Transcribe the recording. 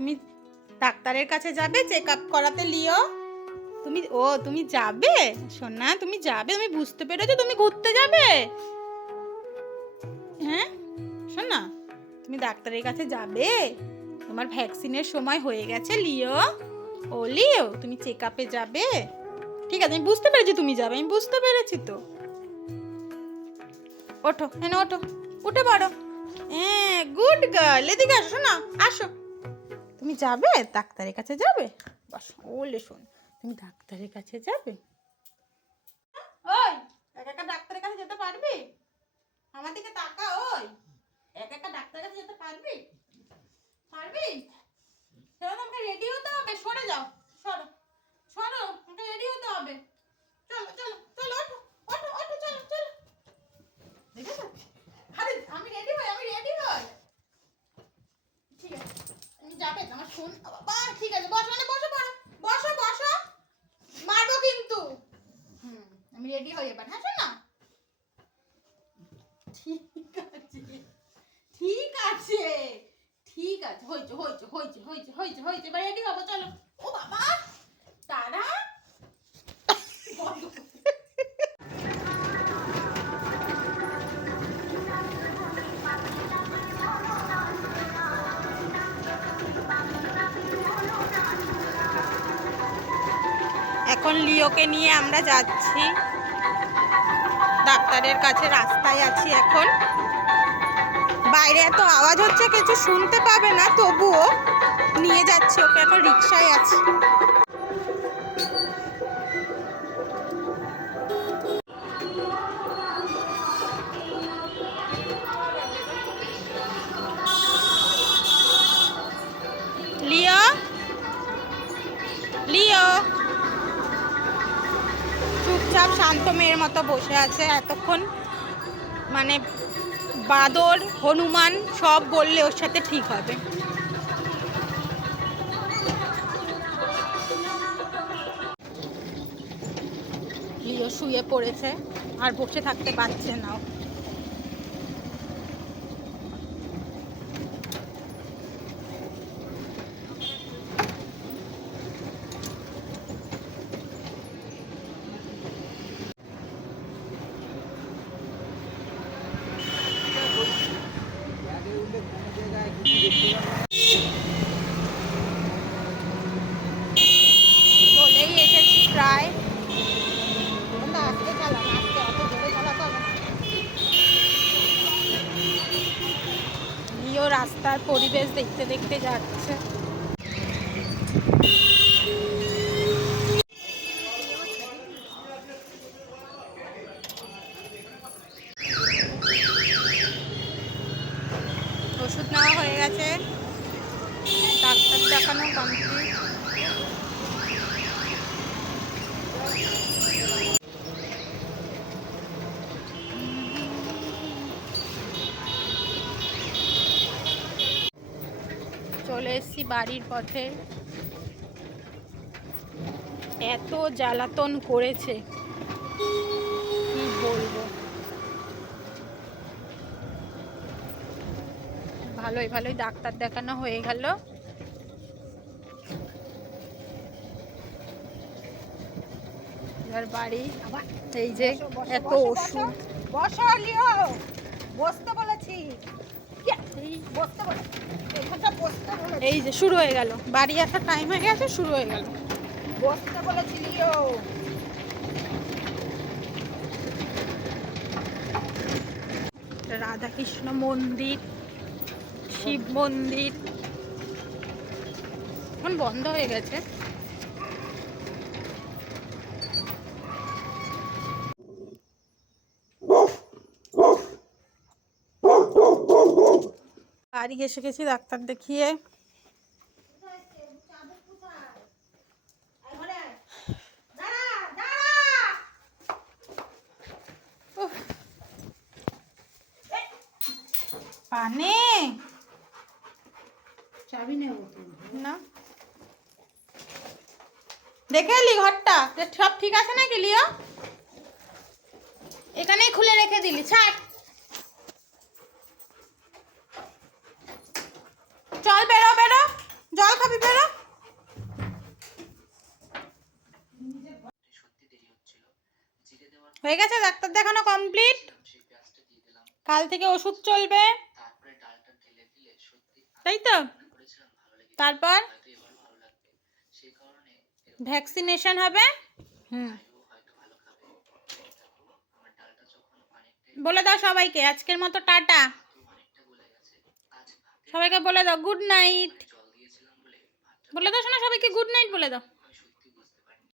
তুমি ডাক্তারের কাছে যাবে চেক আপ করাতে লিও। তুমি যাবে সোনা, তুমি যাবে? তুমি বুঝতে পেরেছো তুমি ঘুরতে যাবে? হ্যাঁ সোনা, তুমি ডাক্তারের কাছে যাবে? তোমার ভ্যাকসিনের সময় হয়ে গেছে লিও। ও লিও, তুমি চেক আপে যাবে? ঠিক আছে, আমি বুঝতে পেরেছি তুমি যাবে, আমি বুঝতে পেরেছি তো। ওঠো, হ্যাঁ ওঠো, উঠে পড়ো। হ্যাঁ গুড গার্ল, এদিকে আসো না, আসো। তুমি যাবে ডাক্তারের কাছে যাবে? বসো, ওলে শোন, তুমি ডাক্তারের কাছে যাবে? ওই একা একা ডাক্তারের কাছে যেতে পারবি? আমার দিকে তাকা। ওই একা একা ডাক্তারের কাছে যেতে পারবি? পারবি? তাহলে আমাকে রেডি হতে হবে। সরে যাও, সরো সরো, আমাকে রেডি হতে হবে। চলো চলো চলো, ওঠো ওঠো ওঠো, চলো চলো। দেখেছো? আরে আমি রেডি হই, আমি রেডি হই। ঠিক আছে, তুমি যাবে আমার শোন বাবা। ঠিক আছে, বসো, মানে বসো, পড়ো, বসো বসো, মারবো কিন্তু। আমি রেডি হই এবার, হ্যাঁ শোন না। ঠিক আছে ঠিক আছে ঠিক আছে, হয়েছে হয়েছে হয়েছে হয়েছে হয়েছে হয়েছে, এবার রেডি হবো, চলো। ও বাবা, তারা এখন লিওকে নিয়ে আমরা যাচ্ছি ডাক্তারের কাছে। রাস্তায় আছি এখন, বাইরে এত আওয়াজ হচ্ছে কিছু শুনতে পাবে না, তবুও নিয়ে যাচ্ছি ওকে। এখন রিক্সায় আছি। লিও লিও চুপচাপ শান্ত মেয়ের মতো বসে আছে এতক্ষণ। মানে বাদর হনুমান সব বললে ওর সাথে ঠিক হবে। লিও শুয়ে পড়েছে, আর বসে থাকতে পারছে না। চলেই এসেছি প্রায়। আজকে চালাম, আজকে অত জোরে চালাতে হবে। লিও রাস্তার পরিবেশ দেখতে দেখতে যাচ্ছে। ওষুধ নেওয়া হয়ে গেছে, ডাক্তার দেখানো কমপ্লিট। চলে এসেছি বাড়ির পথে। এত জ্বালাতন করেছে কি বলবো। ভালোই ভালোই ডাক্তার দেখানো হয়ে গেল। এবার বাড়ি। এই যে এত ওষুধ। বসো লিও, বসতে বলেছি। এই যে শুরু হয়ে গেল, বাড়ি আসার টাইম হয়ে গেছে, শুরু হয়ে গেল। বসতে বলেছি লিও। রাধাকৃষ্ণ মন্দির, শিব মন্দির এখন বন্ধ হয়ে গেছে। বাড়ি এসে গেছি ডাক্তার দেখিয়ে। পানে চাবি নেব না, দেখে এলি ঘরটা সব ঠিক আছে নাকি লিও? এখানেই খুলে রেখে দিলি, ছাড়। চল বেরো বেরো, জল খাবি বেরো। হয়ে গেছে, ডাক্তার দেখানো কমপ্লিট। কাল থেকে ওষুধ চলবে, তাই তো? তারপর ভ্যাকসিনেশন হবে। হুম, বলে দাও সবাইকে আজকের মতো টাটা। সবাইকে বলে দাও গুড নাইট। বলে দাও শোনা, সবাইকে গুড নাইট বলে দাও।